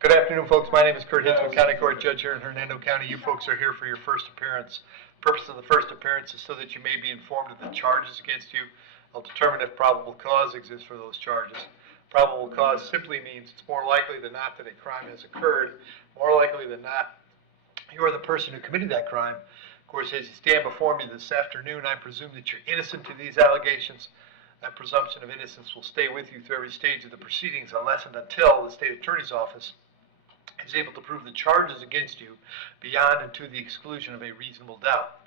Good afternoon, folks. My name is Kurt Hitzemann, County Court Judge here in Hernando County. You folks are here for your first appearance. The purpose of the first appearance is so that you may be informed of the charges against you. I'll determine if probable cause exists for those charges. Probable cause simply means it's more likely than not that a crime has occurred. More likely than not, you are the person who committed that crime. Of course, as you stand before me this afternoon, I presume that you're innocent of these allegations. That presumption of innocence will stay with you through every stage of the proceedings unless and until the state attorney's office is able to prove the charges against you beyond and to the exclusion of a reasonable doubt.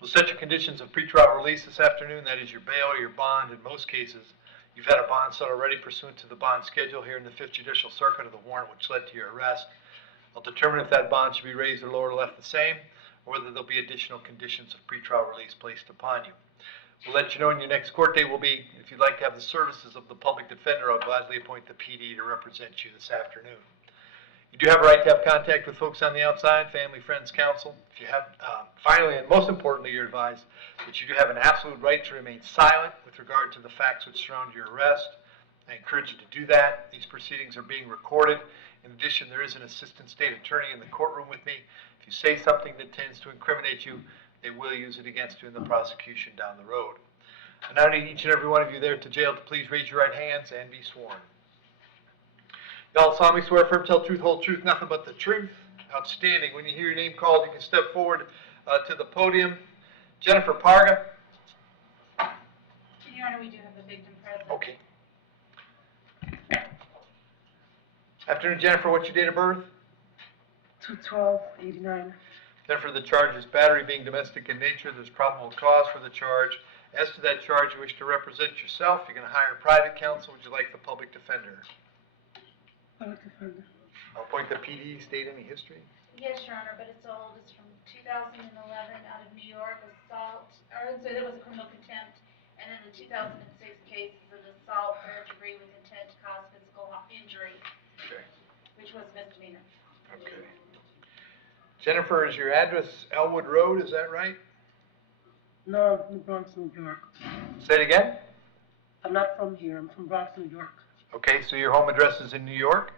We'll set your conditions of pretrial release this afternoon. That is your bail or your bond. In most cases, you've had a bond set already pursuant to the bond schedule here in the 5th Judicial Circuit of the warrant which led to your arrest. I'll determine if that bond should be raised or lowered or left the same, or whether there'll be additional conditions of pretrial release placed upon you. We'll let you know when your next court date will be. If you'd like to have the services of the public defender, I'll gladly appoint the PD to represent you this afternoon. You do have a right to have contact with folks on the outside, family, friends, counsel. If you have, finally, and most importantly, you're advised that you do have an absolute right to remain silent with regard to the facts which surround your arrest. I encourage you to do that. These proceedings are being recorded. In addition, there is an assistant state attorney in the courtroom with me. If you say something that tends to incriminate you, they will use it against you in the prosecution down the road. I now need each and every one of you there to jail to please raise your right hands and be sworn. Y'all solemnly swear affirm, tell truth, whole truth, nothing but the truth. Outstanding. When you hear your name called, you can step forward to the podium. Jennifer Parga. Your Honor, we do have the victim present. Okay. Afternoon, Jennifer. What's your date of birth? 2/12/89. Jennifer, the charge is battery being domestic in nature. There's probable cause for the charge. As to that charge, you wish to represent yourself. You're going to hire private counsel. Would you like the public defender? Public defender. I'll appoint the PD. State any history? Yes, Your Honor, but it's old. It's from 2011 out of New York. Assault, or so there was a criminal contempt, and then the 2006 case is an assault, third degree with intent to cause physical injury, Okay. which was misdemeanor. Okay. Jennifer, is your address Elwood Road? Is that right? No, I'm from Bronx, New York. Say it again. I'm not from here. I'm from Bronx, New York. Okay, so your home address is in New York?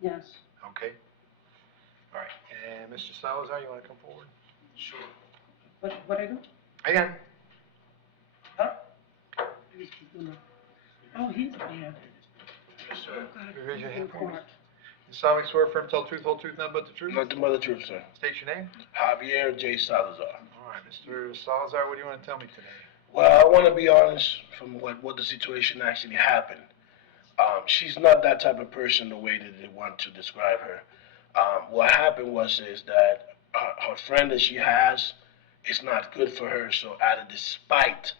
Yes. Okay. All right. And Mr. Salazar, you want to come forward? Sure. What I do? Again. Huh? Oh, he's there. Yes, sir. Raise your hand for me. You solemnly swear affirm, tell truth, whole truth, nothing but the truth? Nothing but the truth, sir. State your name. Javier J. Salazar. All right, Mr. Salazar, what do you want to tell me today? Well, I want to be honest from what the situation actually happened. She's not that type of person the way that they want to describe her. What happened is that her friend that she has is not good for her. So out of despite,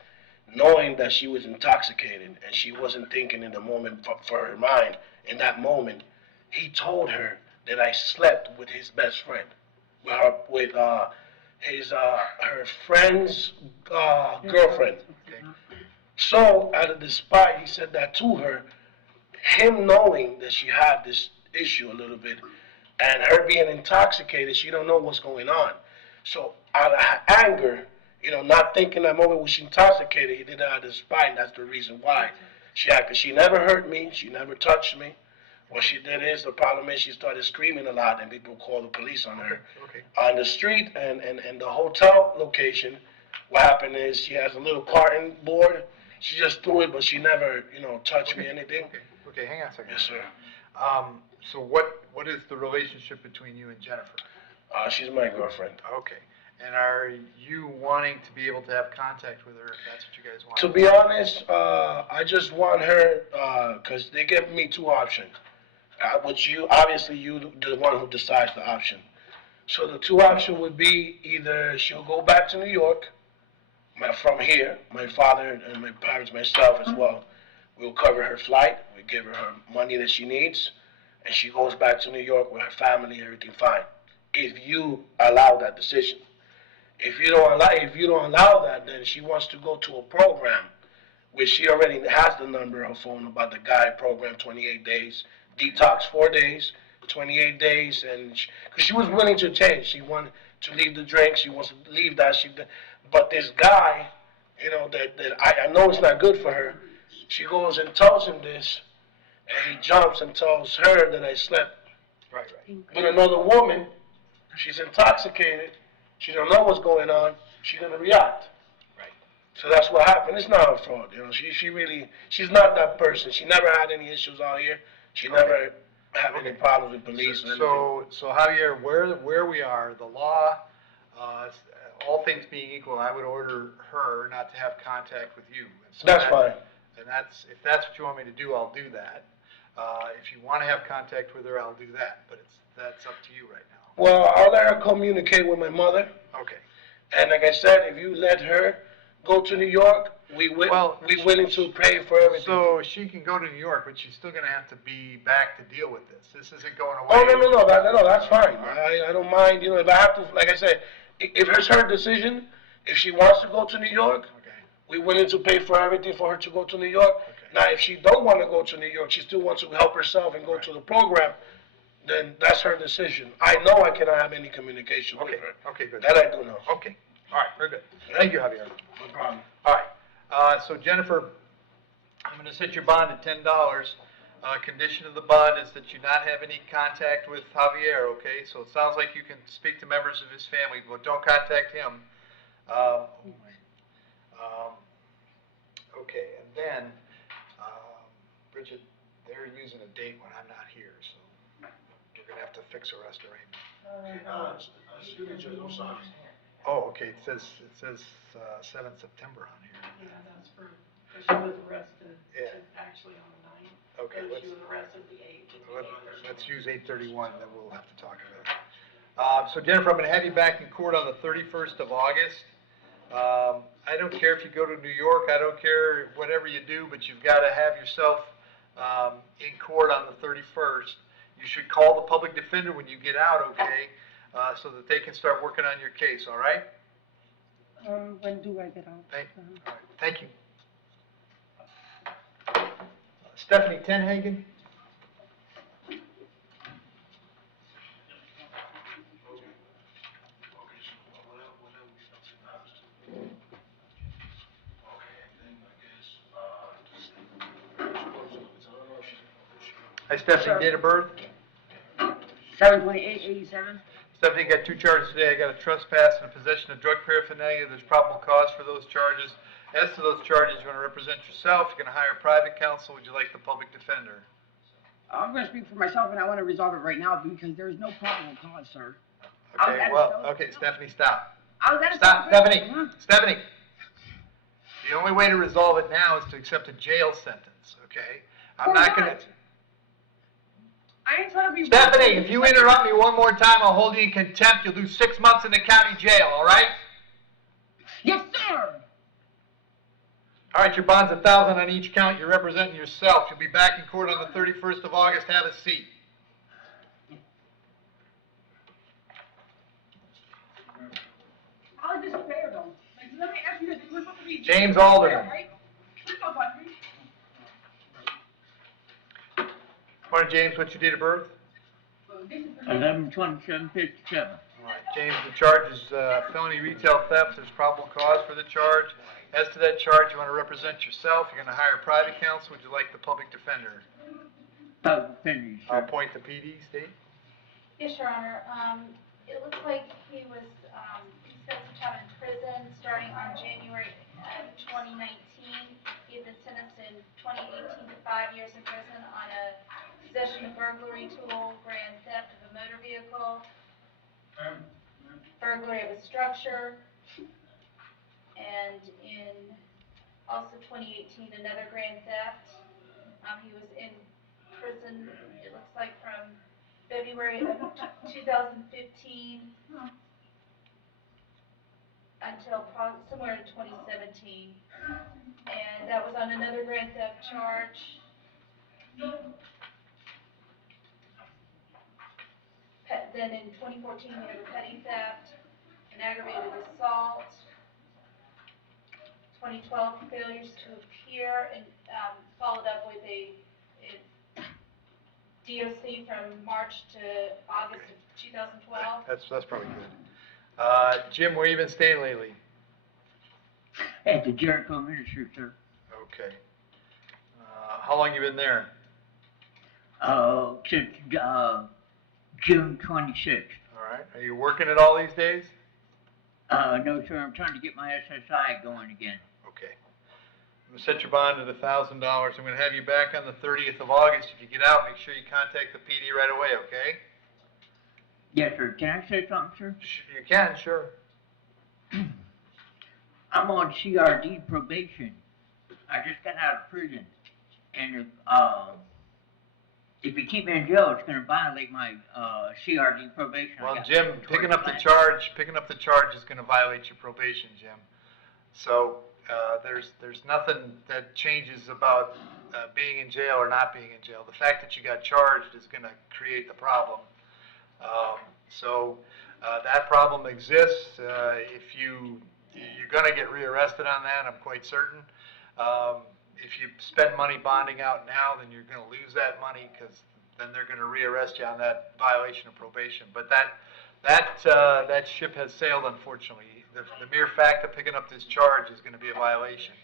knowing that she was intoxicated and she wasn't thinking in the moment for her mind, in that moment, he told her that I slept with his best friend, with her friend's girlfriend. Okay. So out of despite, he said that to her. Him knowing that she had this issue a little bit, and her being intoxicated, she don't know what's going on. So out of anger, not thinking that moment was she intoxicated, he did it out of spite. That's the reason why she never hurt me, she never touched me. What she did is, the problem is she started screaming a lot, and people called the police on her. Okay. On the street and the hotel location, what happened is she has a little carton board. She just threw it, but she never, touched me, anything. Okay, hang on a second. Yes, sir. So what is the relationship between you and Jennifer? She's my girlfriend. Okay. And are you wanting to be able to have contact with her if that's what you guys want? To be honest, I just want her, because they give me two options. Which you the one who decides the option. So the two options would be either she'll go back to New York, from here, my father and my parents, myself as well. We'll cover her flight, we give her money that she needs, and she goes back to New York with her family, everything fine. If you allow that decision. If you don't allow that, then she wants to go to a program, which she already has the number of her phone about the guy program, 28 days, detox 4 days, 28 days, and because she was willing to change. She wanted to leave the drink, she wants to leave that. But this guy, that I know it's not good for her, she goes and tells him this, and he jumps and tells her that I slept Right, right. With another woman, she's intoxicated, she don't know what's going on, she's gonna react. Right. So that's what happened. It's not her fault, you know. She's not that person. She never had any issues out here. She never had any problems with police or anything. So Javier, where we are, the law, all things being equal, I would order her not to have contact with you. And so That's fine. And if that's what you want me to do, I'll do that. If you want to have contact with her, I'll do that, but that's up to you right now. Well, I'll let her communicate with my mother. Okay. And like I said, if you let her go to New York, we willing to pay for everything. So she can go to New York, but she's still going to have to be back to deal with this. This isn't going away. Oh, no, that's fine. I don't mind, you know, if I have to, like I said, if it's her decision, if she wants to go to New York, Okay. we're willing to pay for everything for her to go to New York. Okay. Now, if she don't want to go to New York, she still wants to help herself and go to the program, then that's her decision. I know I cannot have any communication with her. Okay, good. That I do know. Okay. All right, very good. Thank you, Javier. No problem. All right. So Jennifer, I'm going to set your bond at $10. Condition of the bond is that you not have any contact with Javier, okay? So it sounds like you can speak to members of his family, but don't contact him. Okay, and then, Bridget, they're using a date when I'm not here, so you're going to have to fix a rest arrangement. Oh, okay, it says 7th September on here. Yeah, that's for, because she was arrested, Yeah. actually on the 9th. Okay, She was arrested the 8th. let's use 8/31, then we'll have to talk about it. So Jennifer, I'm going to have you back in court on the 31st of August. I don't care if you go to New York, I don't care whatever you do, but you've got to have yourself in court on the 31st. You should call the public defender when you get out, okay, so that they can start working on your case, all right? When do I get out? All right, thank you. Stephanie Tenhagen? Hi, Stephanie, date of birth? 7/28/87. Stephanie, got 2 charges today. I got a trespass and a possession of drug paraphernalia. There's probable cause for those charges. As to those charges, you want to represent yourself, you're going to hire private counsel, would you like the public defender? I'm going to speak for myself, and I want to resolve it right now because there's no probable cause, sir. Okay, okay, Stephanie, stop. I was at a Stop, celebration. Stephanie, Huh? Stephanie. The only way to resolve it now is to accept a jail sentence, okay? I'm not going to... I ain't trying to be... Stephanie, if you interrupt me one more time, I'll hold you in contempt. You'll do 6 months in the county jail, all right? Yes, sir. All right, your bond's $1,000 on each count. You're representing yourself. You'll be back in court on the 31st of August. Have a seat. How is this fair, though? Like, let me ask you this. We're supposed to be... James Alderman. Right? Please don't touch me. Morning, James. What's your date of birth? 11/27/57. All right, James, the charge is felony retail theft. There's probable cause for the charge. As to that charge, you want to represent yourself. You're going to hire private counsel. Would you like the public defender? Finish. I'll appoint the PD, State. Yes, Your Honor. It looks like he spent some time in prison starting on January 2019. He had been sentenced in 2018 to 5 years in prison on a possession of burglary tool, grand theft of a motor vehicle, burglary of a structure, and in also 2018, another grand theft. He was in prison, it looks like from February of 2015 until somewhere in 2017. And that was on another grand theft charge. Then in 2014, we have a petty theft, an aggravated assault, 2012 failures to appear, and followed up with a DOC from March to August of 2012. That's probably good. Jim, where you been staying lately? At the Jericho Ministry, sir. Okay. How long you been there? Since June 26th. All right. Are you working it all these days? No, sir, I'm trying to get my SSI going again. Okay. I'm gonna set your bond at $1,000. I'm gonna have you back on the 30th of August. If you get out, make sure you contact the PD right away, okay? Yes, sir. Can I say something, sir? You can, sure. I'm on CRD probation. I just got out of prison. And if you keep me in jail, it's going to violate my CRD probation. Well, Jim, picking up the charge is gonna violate your probation, Jim. So, there's nothing that changes about being in jail or not being in jail. The fact that you got charged is gonna create the problem. That problem exists. If you're gonna get rearrested on that, I'm quite certain. If you spend money bonding out now, then you're gonna lose that money, because then they're gonna rearrest you on that violation of probation. But that ship has sailed, unfortunately. The mere fact of picking up this charge is gonna be a violation.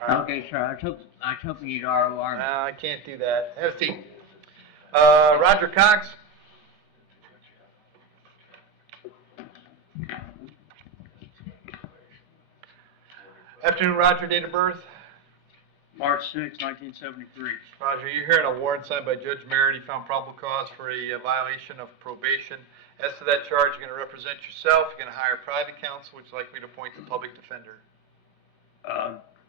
All right. Okay, sir. I was hoping you'd ROR me. I can't do that. Have a seat. Roger Cox? Afternoon, Roger. Date of birth? March 6, 1973. Roger, you're hearing a warrant signed by Judge Merritt. He found probable cause for a violation of probation. As to that charge, you're going to represent yourself. You're going to hire private counsel. Would you like me to appoint the public defender?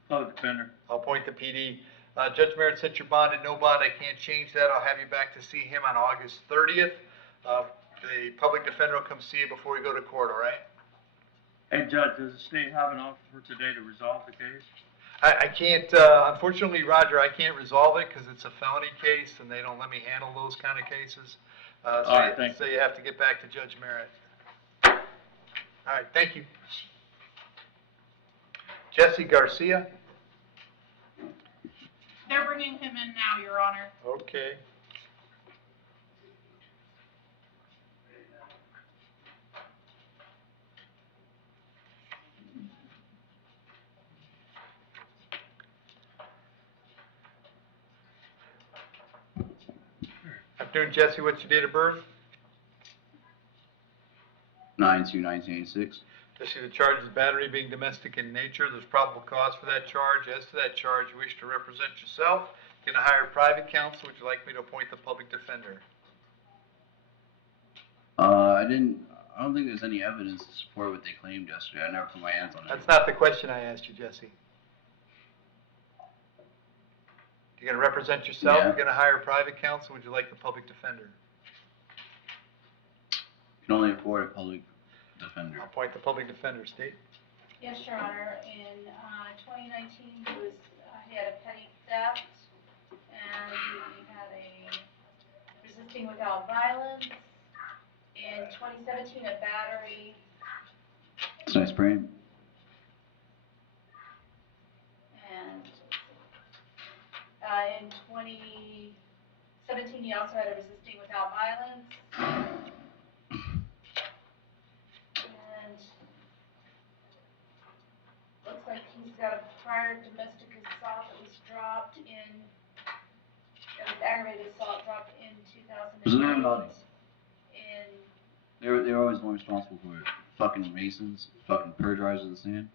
Public defender. I'll appoint the PD. Judge Merritt set your bond at no bond. I can't change that. I'll have you back to see him on August 30th. The public defender will come see you before we go to court, all right? Hey, Judge, does the state have an offer for today to resolve the case? I can't, unfortunately, Roger, I can't resolve it because it's a felony case and they don't let me handle those kind of cases. All right, thank So you have to get back to Judge Merritt. All right, thank you. Jesse Garcia? They're bringing him in now, Your Honor. Okay. Afternoon, Jesse. What's your date of birth? 9/2/1986. Jesse, the charge is battery being domestic in nature. There's probable cause for that charge. As to that charge, you wish to represent yourself. You're going to hire private counsel. Would you like me to appoint the public defender? I don't think there's any evidence to support what they claimed yesterday. I never put my hands on it. That's not the question I asked you, Jesse. You're going to represent yourself. Yeah. You're going to hire private counsel. Would you like the public defender? You can only afford a public defender. I'll appoint the public defender. State. Yes, Your Honor. In 2019, he had a petty theft, and he had a resisting without violence. In 2017, a battery. It's a nice frame. And in 2017, he also had a resisting without violence. And looks like he's got a prior domestic assault that was dropped in, it was aggravated assault dropped in 2008. Isn't there not? In, They're always the one responsible for it. Fucking Masons, fucking purge-riders of the sand.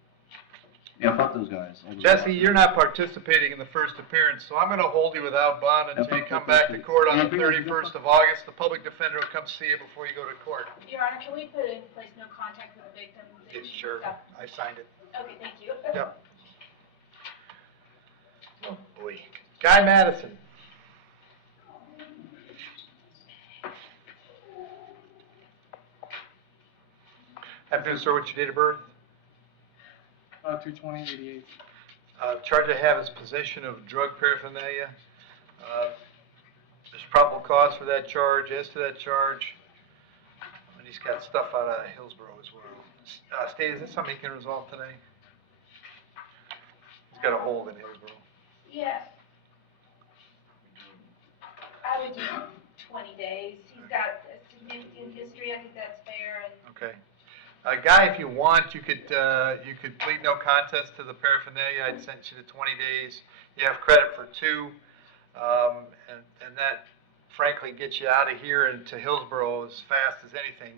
Yeah, fuck those guys. Jesse, you're not participating in the first appearance, so I'm going to hold you without bond until you come back to court on the 31st of August. The public defender will come see you before you go to court. Your Honor, can we put in place no contact with the victim? Yes, sure. I signed it. Okay, thank you. Yep. Oh, boy. Guy Madison. Afternoon, sir. What's your date of birth? 2/20/88. Charge I have is possession of drug paraphernalia. There's probable cause for that charge. As to that charge, and he's got stuff out of Hillsborough as well. State, is this something he can resolve today? He's got a hold in Hillsborough. Yes. I would do 20 days. He's got a significant history. I think that's fair. And Okay. Guy, if you want, you could plead no contest to the paraphernalia. I'd sentence you to 20 days. You have credit for 2, and that frankly, get you out of here and to Hillsborough as fast as anything.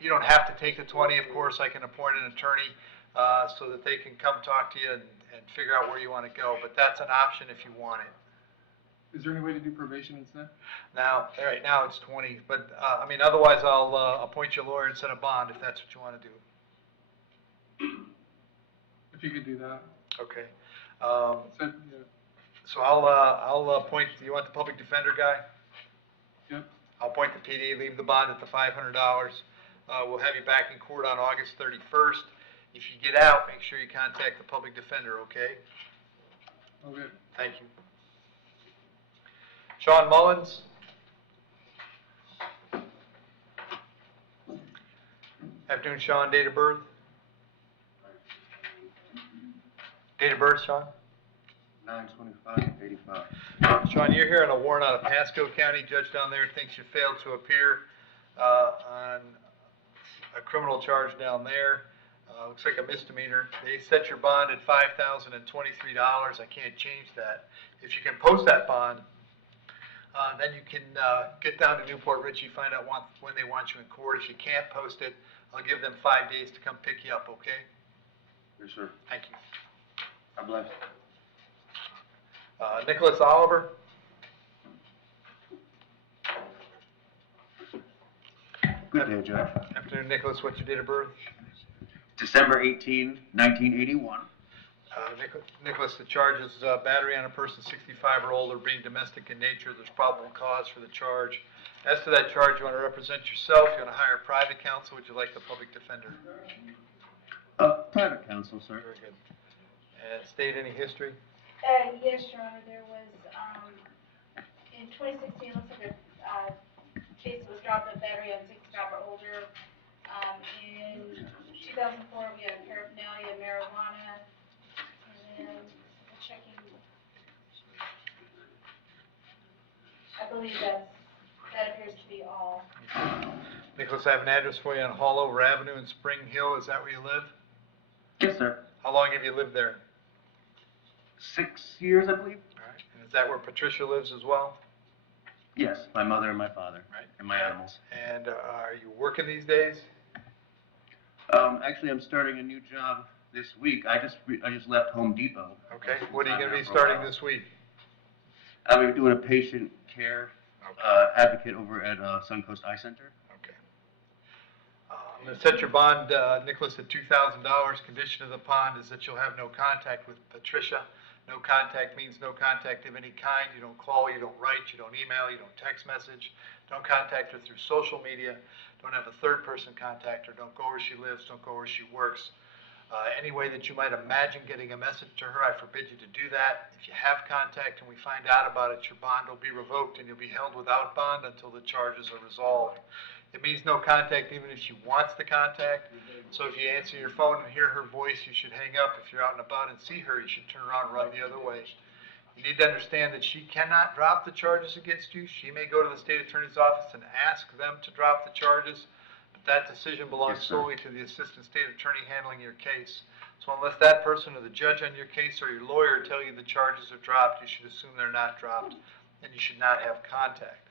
You don't have to take the 20, of course. I can appoint an attorney so that they can come talk to you and figure out where you want to go, but that's an option if you want it. Is there any way to do probation instead? Now, right now it's 20, but I mean, otherwise I'll appoint you a lawyer and set a bond if that's what you want to do. If you could do that. Okay. So, yeah. So I'll appoint, you want the public defender guy? Yep. I'll appoint the PD, leave the bond at the $500. We'll have you back in court on August 31st. If you get out, make sure you contact the public defender, okay? Okay. Thank you. Sean Mullins? Afternoon, Sean. Date of birth? Date of birth, Sean? 9/25/85. Sean, you're here on a warrant out of Pasco County. Judge down there thinks you failed to appear on a criminal charge down there. Looks like a misdemeanor. They set your bond at $5,023. I can't change that. If you can post that bond, then you can get down to Newport Richey, find out when they want you in court. If you can't post it, I'll give them 5 days to come pick you up, okay? Yes, sir. Thank you. God bless. Nicholas Oliver? Good day, Judge. Afternoon, Nicholas. What's your date of birth? December 18, 1981. Nicholas, the charge is battery on a person 65 or older being domestic in nature. There's probable cause for the charge. As to that charge, you want to represent yourself, you want to hire a private counsel, would you like the public defender? Private counsel, sir. Very good. And state any history? Yes, Your Honor, there was, in 2016, looks like a case was dropped of battery on 65 or older. In 2004, we had paraphernalia of marijuana, and then checking, I believe that appears to be all. Nicholas, I have an address for you on Hallover Avenue in Spring Hill. Is that where you live? Yes, sir. How long have you lived there? 6 years, I believe. All right. And is that where Patricia lives as well? Yes, my mother and my father. Right. And my animals. And are you working these days? Actually, I'm starting a new job this week. I just left Home Depot. Okay. What are you going to be starting this week? I'll be doing a patient care advocate over at Suncoast Eye Center. Okay. I'm going to set your bond, Nicholas, at $2,000. Condition of the bond is that you'll have no contact with Patricia. No contact means no contact of any kind. You don't call, you don't write, you don't email, you don't text message. Don't contact her through social media. Don't have a third person contact her. Don't go where she lives. Don't go where she works. Any way that you might imagine getting a message to her, I forbid you to do that. If you have contact and we find out about it, your bond will be revoked and you'll be held without bond until the charges are resolved. It means no contact even if she wants the contact. So if you answer your phone and hear her voice, you should hang up. If you're out and about and see her, you should turn around and run the other way. You need to understand that she cannot drop the charges against you. She may go to the state attorney's office and ask them to drop the charges, but that decision belongs solely to the assistant state attorney handling your case. So unless that person or the judge on your case or your lawyer tell you the charges are dropped, you should assume they're not dropped, and you should not have contact.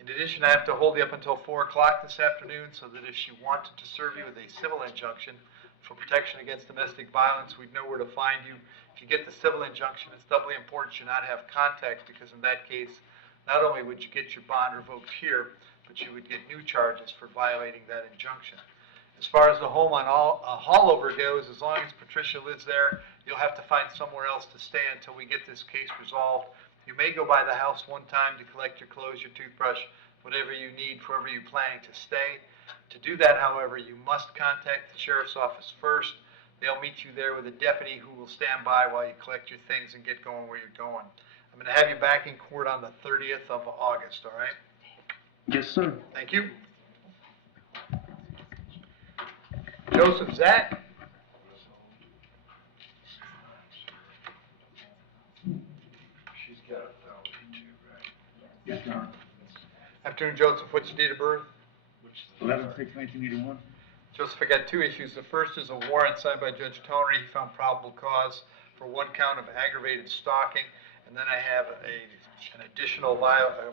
In addition, I have to hold you up until 4 o'clock this afternoon so that if she wanted to serve you with a civil injunction for protection against domestic violence, we'd know where to find you. If you get the civil injunction, it's doubly important you not have contact, because in that case, not only would you get your bond revoked here, but you would get new charges for violating that injunction. As far as the home on Hallover goes, as long as Patricia lives there, you'll have to find somewhere else to stay until we get this case resolved. You may go by the house one time to collect your clothes, your toothbrush, whatever you need, wherever you're planning to stay. To do that, however, you must contact the sheriff's office first. They'll meet you there with a deputy who will stand by while you collect your things and get going where you're going. I'm going to have you back in court on the 30th of August, all right? Yes, sir. Thank you. Joseph Zach? She's got a felony too, right? Yes, sir. Afternoon, Joseph. What's your date of birth? 11/6/1981. Joseph, I got 2 issues. The first is a warrant signed by Judge Toner. He found probable cause for 1 count of aggravated stalking. And then I have an additional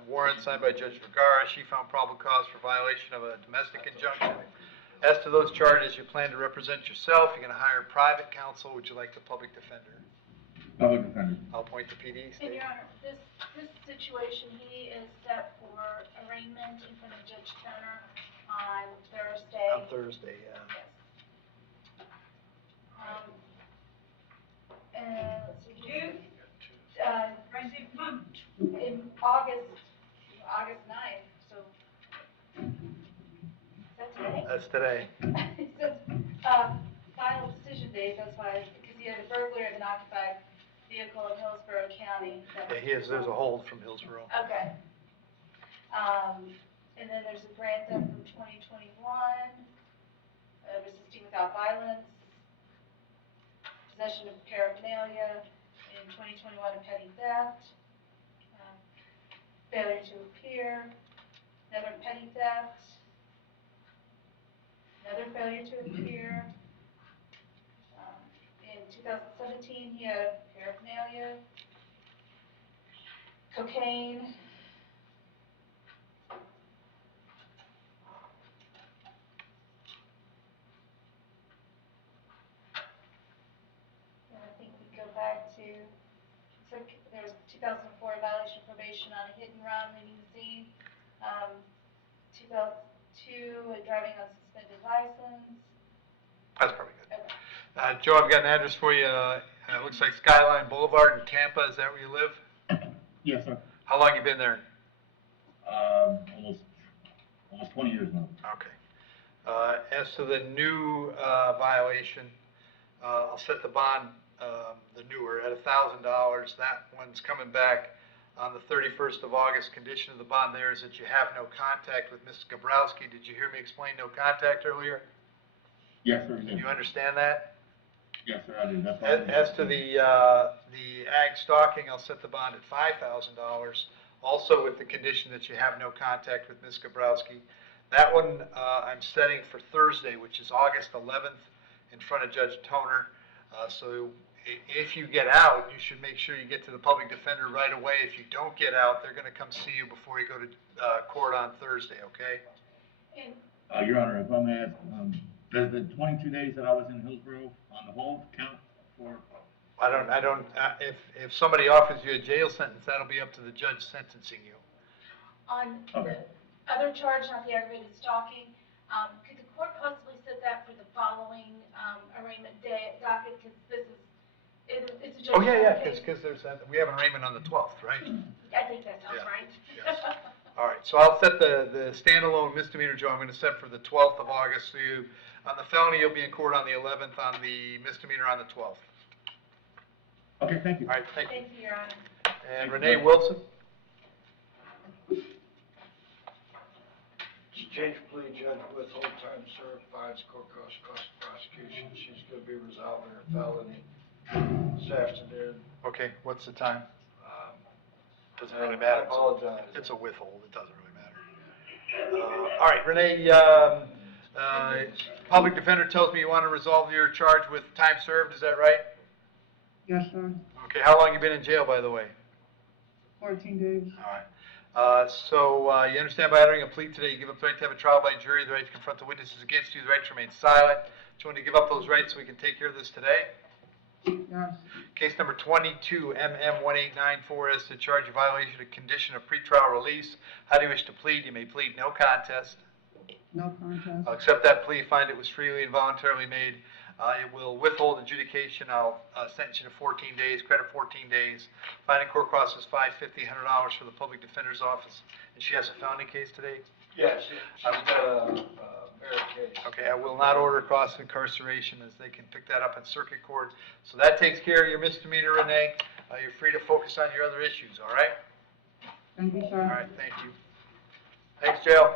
warrant signed by Judge Vergara. She found probable cause for violation of a domestic injunction. As to those charges, you plan to represent yourself, you're gonna hire private counsel, would you like the public defender? Public defender. I'll appoint the PD, And Steve. Your Honor, this situation, he is set for arraignment in front of Judge Turner on Thursday. On Thursday, yeah. Yes. And let's see, in August 9th, so, is that today? That's today. It says, final decision date, that's why, because he had a burglary of an occupied vehicle in Hillsborough County. Yeah, there's a hold from Hillsborough. Okay. And then there's a grant theft from 2021, resisting without violence, possession of paraphernalia, in 2021 a petty theft, failure to appear, another petty theft, another failure to appear. In 2017 he had paraphernalia, cocaine, back to, looks like there was 2004 violation of probation on a hit and run leaving the scene, 2002 driving on suspended license. That's probably good. Okay. Joe, I've got an address for you, it looks like Skyline Boulevard in Tampa, is that where you live? Yes, sir. How long you been there? Almost 20 years now. Okay. As to the new violation, I'll set the bond, the newer, at $1,000. That one's coming back on the 31st of August. Condition of the bond there is that you have no contact with Mrs. Gabrowski. Did you hear me explain no contact earlier? Yes, sir. Do you understand that? Yes, sir, I do. That's all. As to the ag stalking, I'll set the bond at $5,000, also with the condition that you have no contact with Ms. Gabrowski. That one I'm setting for Thursday, which is August 11th, in front of Judge Toner. So if you get out, you should make sure you get to the public defender right away. If you don't get out, they're going to come see you before you go to court on Thursday, okay? And Your Honor, if I may ask, does the 22 days that I was in Hillsborough on the hold count for? If somebody offers you a jail sentence, that'll be up to the judge sentencing you. on Okay. the other charge, not the aggravated stalking, could the court possibly set that for the following arraignment day docket, because this is, it's a judge. Oh, yeah, case. because we have an arraignment on the 12th, right? I think that sounds Yeah. right. Yes. All right, so I'll set the standalone misdemeanor, Joe, I'm going to set for the 12th of August. So on the felony, you'll be in court on the 11th, on the misdemeanor on the 12th. Okay, thank you. All right, thank you. Thank you, Your Honor. And Renee Wilson? Change plea, judge withhold time served, fines, court cost of prosecution. She's gonna be resolving her felony this afternoon. Okay, what's the time? Doesn't really I matter. apologize. It's a withhold, it doesn't really matter. All right, Renee, public defender tells me you want to resolve your charge with time served, is that right? Yes, sir. Okay, how long you been in jail, by the way? 14 days. All right. So you understand by entering a plea today, you give up the right to have a trial by jury, the right to confront the witnesses against you, the right to remain silent. Do you want to give up those rights so we can take care of this today? Yes. Case number 22, MM1894, is to charge a violation of condition of pretrial release. How do you wish to plead? You may plead no contest. No contest. I'll accept that plea, find it was freely and voluntarily made. It will withhold adjudication. I'll sentence you to 14 days, credit 14 days. Fine and court costs is $550, $100 for the public defender's office. And she has a felony case today? Yes, she's got a merit case. Okay, I will not order cost of incarceration, as they can pick that up in circuit court. So that takes care of your misdemeanor, Renee. You're free to focus on your other issues, all right? Thank you, sir. All right, thank you. Thanks, Jail.